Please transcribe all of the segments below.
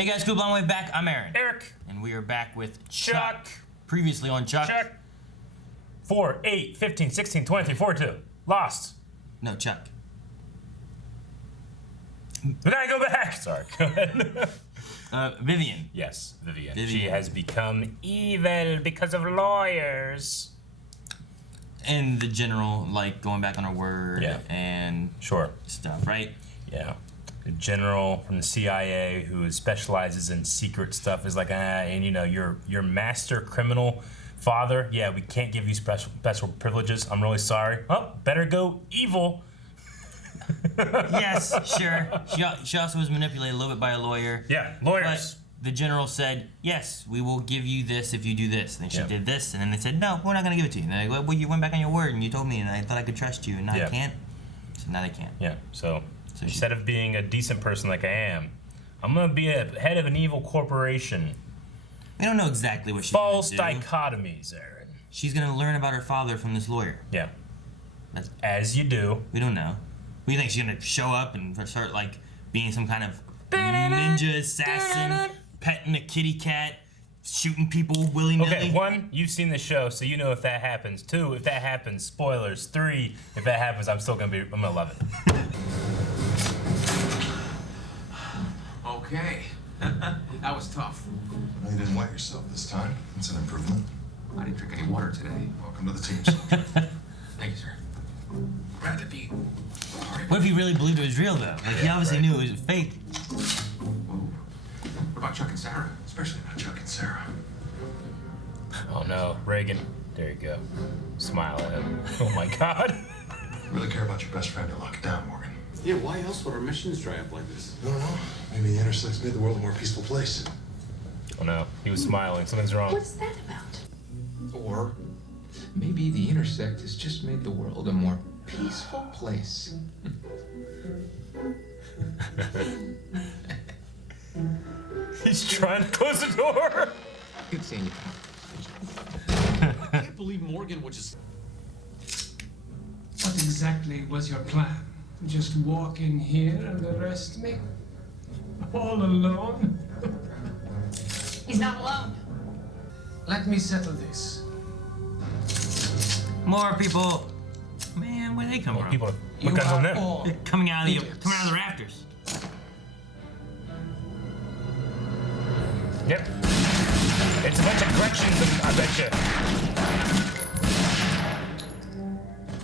Hey guys, cool blonde wave back. I'm Aaron. Eric. And we are back with Chuck. Previously on Chuck. Chuck. 4, 8, 15, 16, 23, 42. Lost. No, Chuck. We gotta go back. Sorry. Go ahead. Vivian. Yes, Vivian. Vivian. She has become evil because of lawyers. And the general, like, going back on her word and stuff, right? Yeah. The general from the CIA who specializes in secret stuff is like, and you know, your master criminal father, yeah, we can't give you special privileges. I'm really sorry. Oh, better go evil. Yes, sure. She also was manipulated a little bit by a lawyer. Yeah, lawyers. But the general said, yes, we will give you this if you do this. And then she did this, and then they said, no, we're not going to give it to you. And they're like, well, you went back on your word, and you told me, and I thought I could trust you, and now I can't. So now they can't. Yeah, so instead of being a decent person like I am, I'm going to be a head of an evil corporation. We don't know exactly what she's going to do. False dichotomies, Aaron. She's going to learn about her father from this lawyer. Yeah. As you do. We don't know. What do you think? She's going to show up and start, like, being some kind of ninja assassin, petting a kitty cat, shooting people willy-nilly? Okay, 1, you've seen the show, so you know if that happens. 2, if that happens, spoilers. 3, if that happens, I'm gonna love it. Okay. That was tough. Well, you didn't wet yourself this time. It's an improvement. I didn't drink any water today. Welcome to the team, soldier. Thank you, sir. Rather be. What if he really believed it was real, though? Like, he obviously knew it was fake. Whoa. What about Chuck and Sarah? Especially about Chuck and Sarah. Oh no, Reagan. There you go. Smile at him. Oh my God. Really care about your best friend to lock it down, Morgan. Yeah, why else would our missions dry up like this? I don't know. Maybe the intersect's made the world a more peaceful place. Oh no, he was smiling. Something's wrong. What's that about? Or maybe the intersect has just made the world a more peaceful place. He's trying to close the door. Good seeing you. I can't believe Morgan would just... What exactly was your plan? Just walk in here and arrest me? All alone? He's not alone. Let me settle this. More people. Man, where do they come from? People, You what guns on are them? all They're coming out of idiots. the rafters. Yep. It's a bunch of Gretchens, I bet you.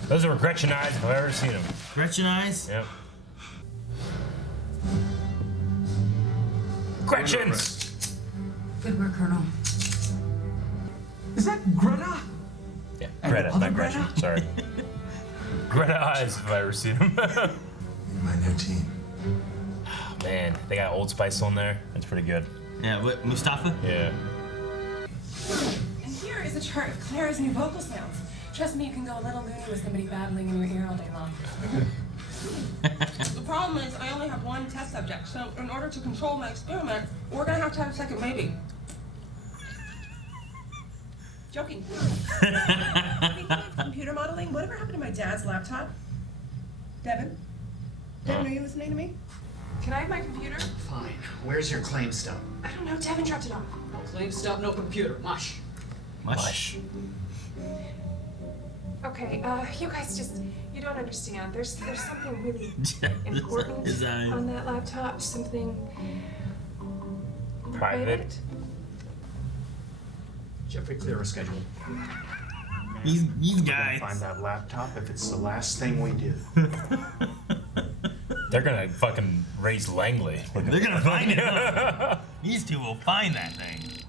Those are Gretchen eyes if I've ever seen them. Gretchen eyes? Yep. Gretchens! Good work, Colonel. Is that Greta? Yeah, And Greta, other not Gretchen. Greta? Sorry. Greta eyes if I've ever seen them. You're my new team. Man, they got Old Spice on there. That's pretty good. Yeah, what, Mustafa? Yeah. And here is a chart of Clara's new vocal sounds. Trust me, you can go a little loony with somebody babbling in your ear all day long. The problem is I only have one test subject, so in order to control my experiment, we're gonna have to have a second baby. Joking. Speaking of computer modeling, whatever happened to my dad's laptop? Devin? Devin, are you listening to me? Can I have my computer? Fine. Where's your claim stub? I don't know, Devin dropped it off. No claim stop, no computer. Mush. Mush. Okay, you guys just, you don't understand. There's something really important Is that- on that laptop, something Private. Jeffrey, clear a schedule. These We're gonna guys. find that laptop if it's the last thing we do. They're gonna fucking raise Langley. They're gonna find it. Huh? These two will find that thing.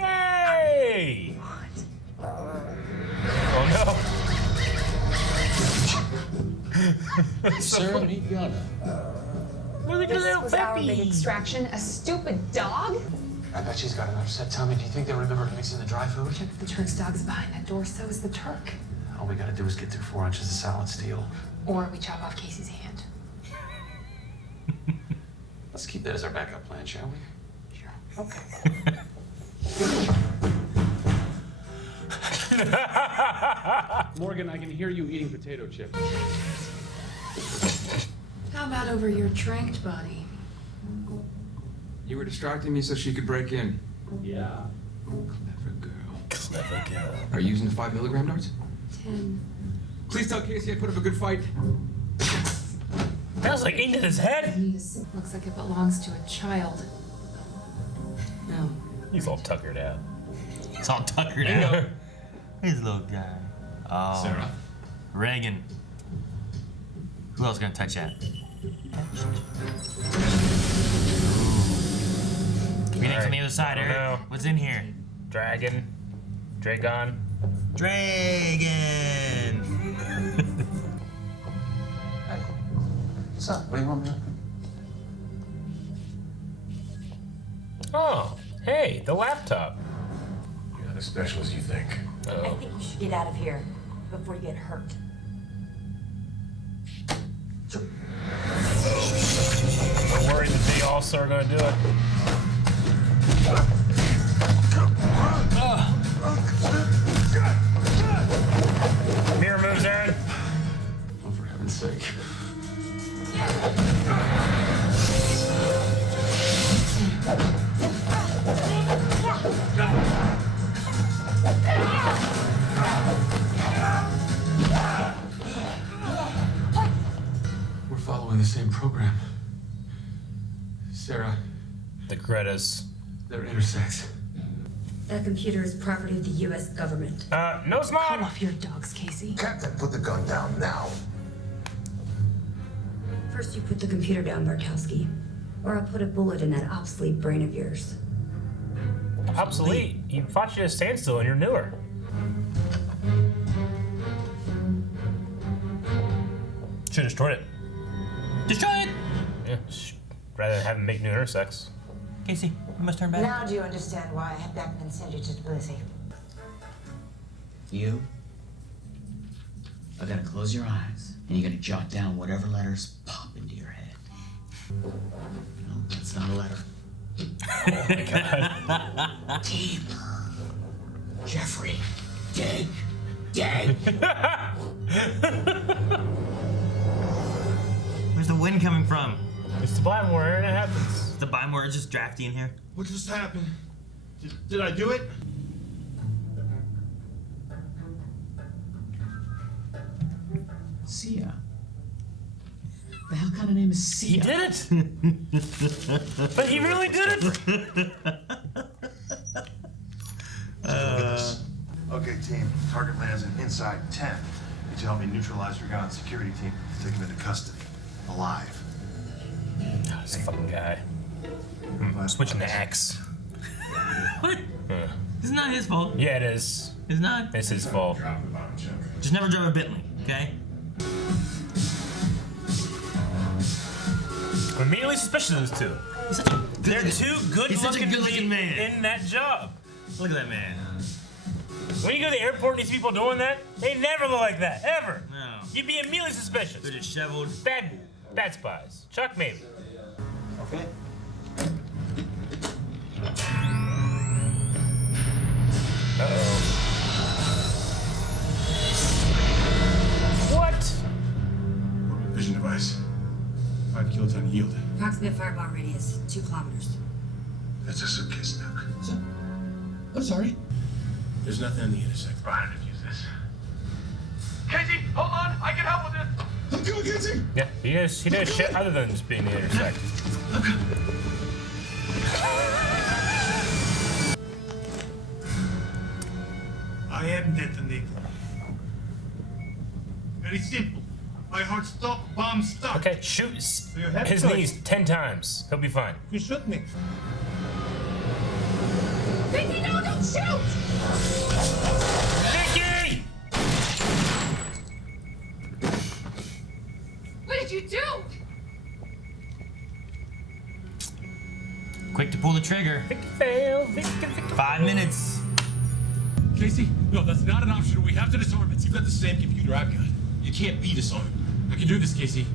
Yay! Oh no! Sarah, meet Gunna. Look at little Was our big Peppy. extraction a stupid dog? I bet she's got an upset tummy. Do you think they remembered mixing the dry food? Look, the Turk's dog's behind that door, so is the Turk. All we gotta do is get through 4 inches of solid steel. Or we chop off Casey's hand. Let's keep that as our backup plan, shall we? Sure. Okay. Morgan, I can hear you eating potato chips. How about over your tranked body? You were distracting me so she could break in. Yeah. Clever girl. Clever girl. Are you using the 5 milligram darts? 10. Please tell Casey I put up a good fight. That was like into his head. Looks like it belongs to a child. No. He's all tuckered out. It's all tuckered out. He's a little guy. Oh. Sarah. Reagan. Who else gonna touch that? Greetings on the other side, Eric. know. What's in here? Dragon. Dragon. Dragon! What's up? What do you want me to? Oh, hey, the laptop. You're not as special as you think. I Oh. think you should get out of here before you get hurt. I'm worried that they also are gonna do it. Mirror moves, Aaron. Oh, for heaven's sake. We're following the same program. Sarah, The Greta's. they're intersects. That computer is property of the U.S. government. No, it's Call not. off your dogs, Casey. Captain, put the gun down now. First, you put the computer down, Bartowski, or I'll put a bullet in that obsolete brain of yours. Obsolete. You fought you to a standstill and you're newer. Should have destroyed it. Destroy it! Yeah, rather than have him make new intersects. Casey, you must turn back. Now do you understand why I had Beckman send you to Tbilisi? You are gonna close your eyes and you're gonna jot down whatever letters pop into your head. No, that's not a letter. Oh my god. Team. Jeffrey. Dead. Dead. Where's the wind coming from? It's the blind warrior and it happens. Is the Bimore just drafty in here? What just happened? Did I do it? Sia. The hell kind of name is Sia? He did it! But he really did it! Look at this. Okay, team. Target lands in inside 10. You tell me neutralize your gun security team. Take him into custody. Alive. This fucking guy. I'm switching to X. What? It's not his fault. Yeah, it is. It's not. It's his fault. Just never drive a Bentley, okay? I'm immediately suspicious of those two. He's such a They're two He's such a good-looking good-looking man. in that job. Look at that man. When you go to the airport and these people doing that, they never look like that, ever. No. You'd be immediately suspicious. They're disheveled. Bad spies. Chuck, maybe. Okay. Uh-oh. What? Vision device. 5 kiloton yield. Approximate fireball radius, 2 kilometers. That's a suitcase, Nuke. I'm sorry. There's nothing in the intersect. Brian, use this. Casey, hold on. I can help with this. I'm coming, Casey! Yeah, he does shit other than just being the intersect. I am detonator. Very simple. My heart stop, bomb stop. Okay, shoot You have his choice. knees 10 times. He'll be fine. You shoot me. Casey, no, don't shoot! Vicky! What did you do? Quick to pull the trigger. Vicky fail. Vicky. 5 minutes. Casey, no, that's not an option. We have to disarm it. You've got the same computer I've got. You can't be disarmed. I can do this, Casey.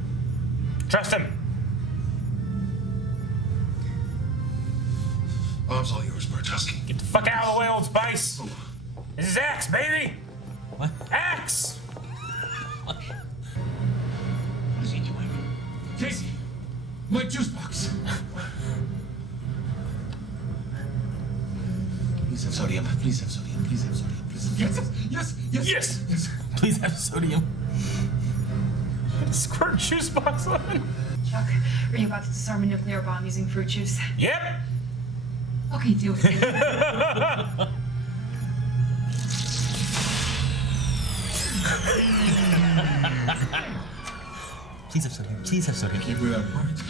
Trust him. Bomb's all yours, Bartowski. Get the fuck out of the way, Old Spice. This is Axe, baby. What? Axe. What is he doing? Casey, my juice box. Please have sodium. Please have sodium. Please have sodium. Please. Yes. Please have sodium. Squirt juice box on. Chuck, are you about to disarm a nuclear bomb using fruit juice? Yep. Okay, do it. Please have sodium. Please have sodium. Keep it apart.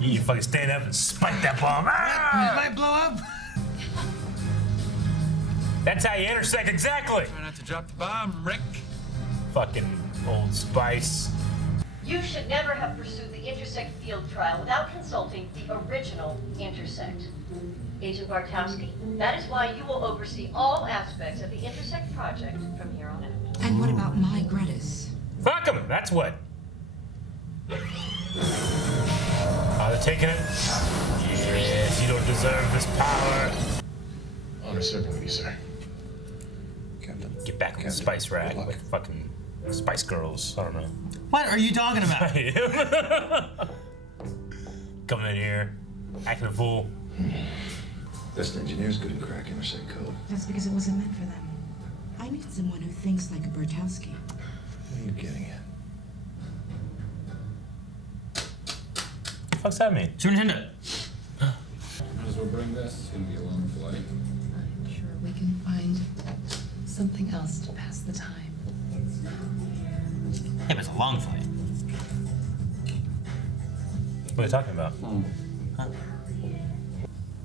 You fucking stand up and spike that bomb. Ah! It might blow up. That's how you intersect exactly. Try not to drop the bomb, Rick. Fucking Old Spice. You should never have pursued the intersect field trial without consulting the original intersect. Agent Bartowski, that is why you will oversee all aspects of the intersect project from here on out. And what about my Gretis? Fuck him. That's what. They're taking it. Yes, you don't deserve this power. Honor serving with you, sir. Captain. Get back on the spice rack like fucking Spice Girls. I don't know. What are you talking about? Coming in here, acting a fool. Best engineers couldn't crack intersect code. That's because it wasn't meant for them. I need someone who thinks like a Bertowski. What are you getting at? What the fuck's that mean? Superintendent. Might as well bring this. It's gonna be a long flight. I'm sure we can find something else to pass the time. Yeah, but it's a long flight. What are you talking about? Huh?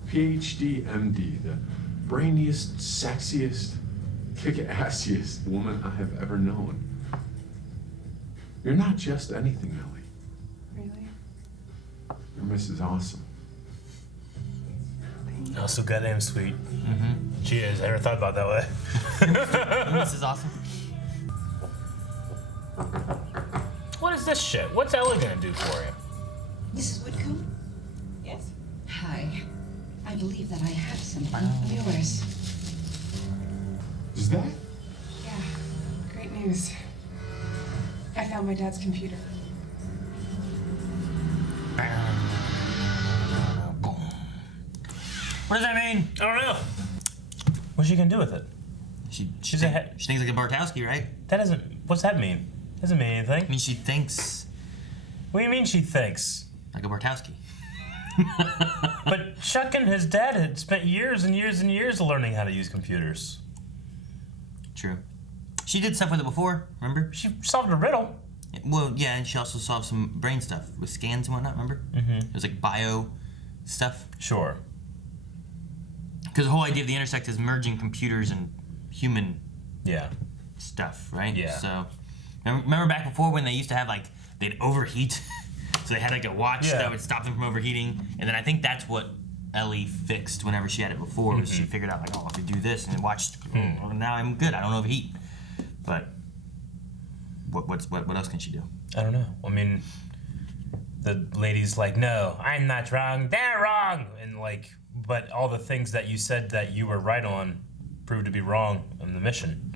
PhD, MD, the brainiest, sexiest, kick-assiest woman I have ever known. You're not just anything, Ellie. Really? You're Mrs. Awesome. Oh, so goddamn sweet. Mm-hmm. She is. I never thought about it that way. This is awesome. What is this shit? What's Ellie gonna do for you? Mrs. Whitcomb? Yes? Hi. I believe that I have something of yours. Is that? Yeah. Great news. I found my dad's computer. What does that mean? I don't know. What's she gonna do with it? She She thinks like a Bartowski, right? That doesn't. What's that mean? Doesn't mean anything. I mean, she thinks What do you mean she thinks? like a Bartowski. But Chuck and his dad had spent years and years and years learning how to use computers. True. She did stuff with it before, remember? She solved a riddle. Well, yeah, and she also solved some brain stuff with scans and whatnot, remember? Mm-hmm. It was like bio stuff. Sure. Because the whole idea of the intersect is merging computers and human stuff, right? Yeah. So, remember back before when they used to have like, they'd overheat? So they had like a watch that would stop them from overheating. And then I think that's what Ellie fixed whenever she had it before. Was she figured out like, oh, if we do this and watched, well, now I'm good. I don't overheat. But what else can she do? I don't know. I mean, the lady's like, no, I'm not wrong. They're wrong. And like, but all the things that you said that you were right on proved to be wrong on the mission.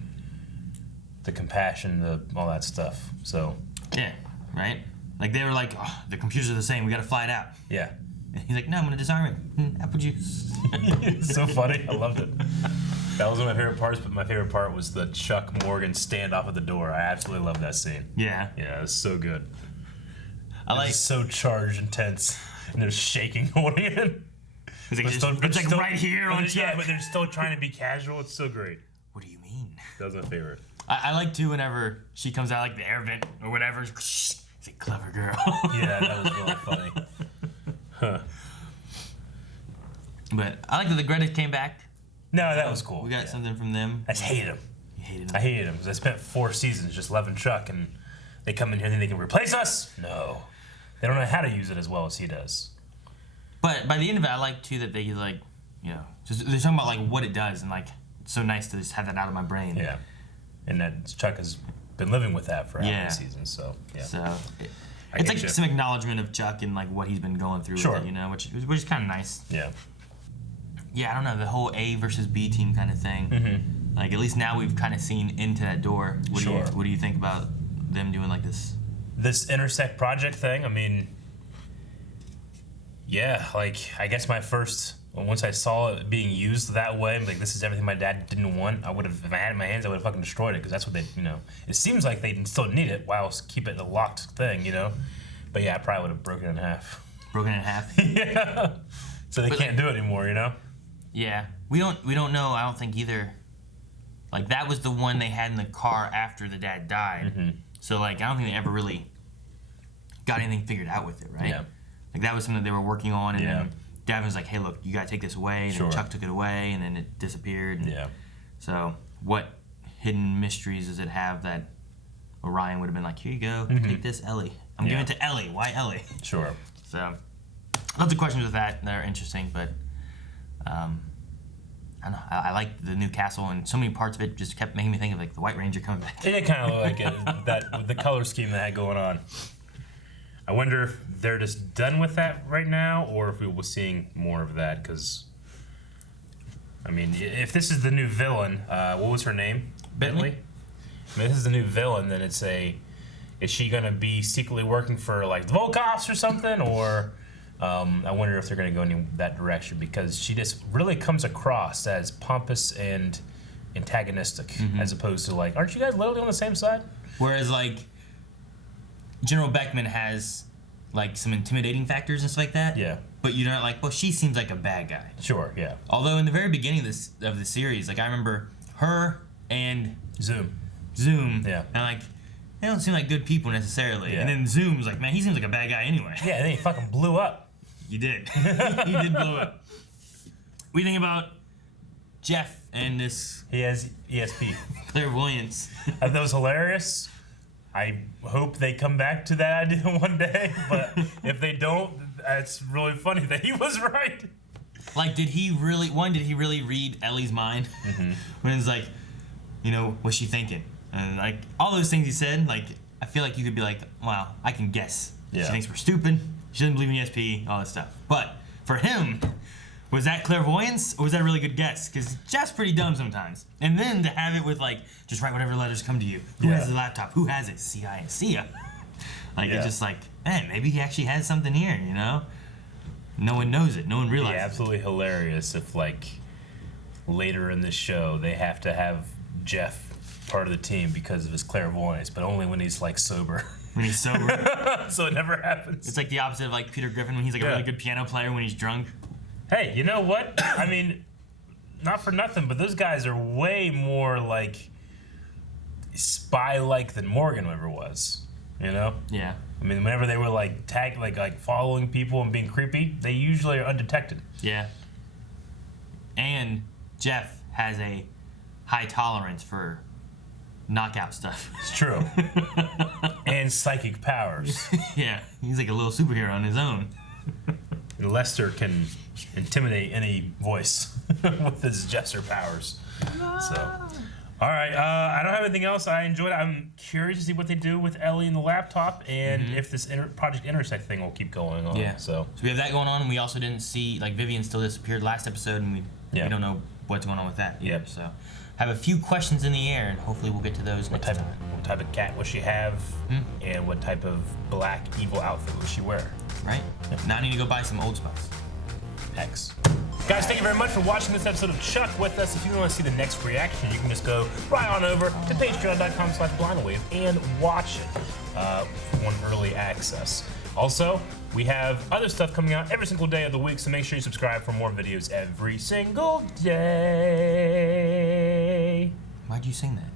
The compassion, all that stuff. So. Yeah, right? Like they were like, oh, the computers are the same. We gotta fly it out. Yeah. And he's like, no, I'm gonna disarm it. Apple juice. It's so funny. I loved it. That was one of my favorite parts, but my favorite part was the Chuck Morgan standoff at the door. I absolutely love that scene. Yeah. Yeah, it was so good. I like so charged and tense, and they're shaking going in. It's like, right here on Chuck. Yeah, but they're still trying to be casual. It's so great. What do you mean? That was my favorite. I like too whenever she comes out like the air vent or whatever. It's a clever girl. Yeah, that was really funny. Huh. But I like that the Greta came back. No, that was cool. We got something from them. I just hated him. You hated him? I hated him because I spent 4 seasons just loving Chuck, and they come in here and think they can replace us? No. They don't know how to use it as well as he does. But by the end of it, I like too that they like, you know, just they're talking about like what it does, and like it's so nice to just have that out of my brain. Yeah. And that Chuck has been living with that for how many seasons, so yeah. So it's like some acknowledgement of Chuck and like what he's been going through with it, you know, which is kind of nice. Yeah. Yeah, I don't know, the whole A versus B team kind of thing. Mm-hmm. Like at least now we've kind of seen into that door. What do you think about them doing like this intersect project thing. I mean, yeah, like I guess once I saw it being used that way, I'm like, this is everything my dad didn't want. I would have, if I had it in my hands, I would have fucking destroyed it because that's what they, It seems like they still need it while keep it a locked thing, But yeah, I probably would have broken it in half. Broken it in half. Yeah. So they can't do it anymore, Yeah, we don't know. I don't think either. Like that was the one they had in the car after the dad died. Mm-hmm. So like I don't think they ever really got anything figured out with it, right? Yeah. Like that was something they were working on, and then Davin was like, "Hey, look, you gotta take this away." And then Chuck took it away, and then it disappeared. Yeah. So what hidden mysteries does it have that Orion would have been like, "Here you go, take this, Ellie. I'm giving it to Ellie. Why Ellie?" Sure. So lots of questions with that are interesting, but I don't know. I like the new castle, and so many parts of it just kept making me think of like the White Ranger coming back. It kind of looked like it, that with the color scheme they had going on. I wonder if they're just done with that right now, or if we will be seeing more of that. Because, I mean, if this is the new villain, what was her name? Bentley. I mean, this is the new villain. Then is she gonna be secretly working for like the Volkoffs or something, or? I wonder if they're going to go in that direction because she just really comes across as pompous and antagonistic as opposed to like, aren't you guys literally on the same side? Whereas like General Beckman has like some intimidating factors and stuff like that. Yeah. But you're not like, well, she seems like a bad guy. Sure, yeah. Although in the very beginning of the series, like I remember her and Zoom. Yeah. And like, they don't seem like good people necessarily. Yeah. And then Zoom's like, man, he seems like a bad guy anyway. Yeah, and then he fucking blew up. You did. He did blow up. What do you think about Jeff and this? He has ESP. Clairvoyance. That was hilarious. I hope they come back to that idea one day, but if they don't, that's really funny that he was right. Like, did he really read Ellie's mind? When it's like, what's she thinking? And like, all those things he said, like, I feel like you could be like, wow, I can guess. Yeah. She thinks we're stupid. She doesn't believe in ESP, all that stuff. But for him, was that clairvoyance or was that a really good guess? Because Jeff's pretty dumb sometimes. And then to have it with like, just write whatever letters come to you. Who has the laptop? Who has it? CIA and CIA. Like, it's just like, man, maybe he actually has something here, No one knows it. No one realizes. Yeah, absolutely hilarious if like later in this show they have to have Jeff part of the team because of his clairvoyance, but only when he's like sober. When he's sober. So it never happens. It's like the opposite of like Peter Griffin when he's like a really good piano player when he's drunk. Hey, you know what? I mean, not for nothing, but those guys are way more like spy-like than Morgan ever was. Yeah. I mean, whenever they were like following people and being creepy, they usually are undetected. Yeah. And Jeff has a high tolerance for knockout stuff. It's true. And psychic powers. Yeah, he's like a little superhero on his own. And Lester can intimidate any voice with his jester powers. So, all right. I don't have anything else. I enjoyed it. I'm curious to see what they do with Ellie and the laptop, and if this Project Intersect thing will keep going on. Yeah. So we have that going on, and we also didn't see like Vivian still disappeared last episode, and we don't know what's going on with that. Yep. So have a few questions in the air, and hopefully we'll get to those next time. What type of cat will she have, and what type of black evil outfit will she wear? Right. Yep. Now I need to go buy some Old Spice. X. Guys, thank you very much for watching this episode of Chuck with us. If you want to see the next reaction, you can just go right on over to patreon.com/blindwave and watch it on early access. Also, we have other stuff coming out every single day of the week, so make sure you subscribe for more videos every single day. Why'd you sing that?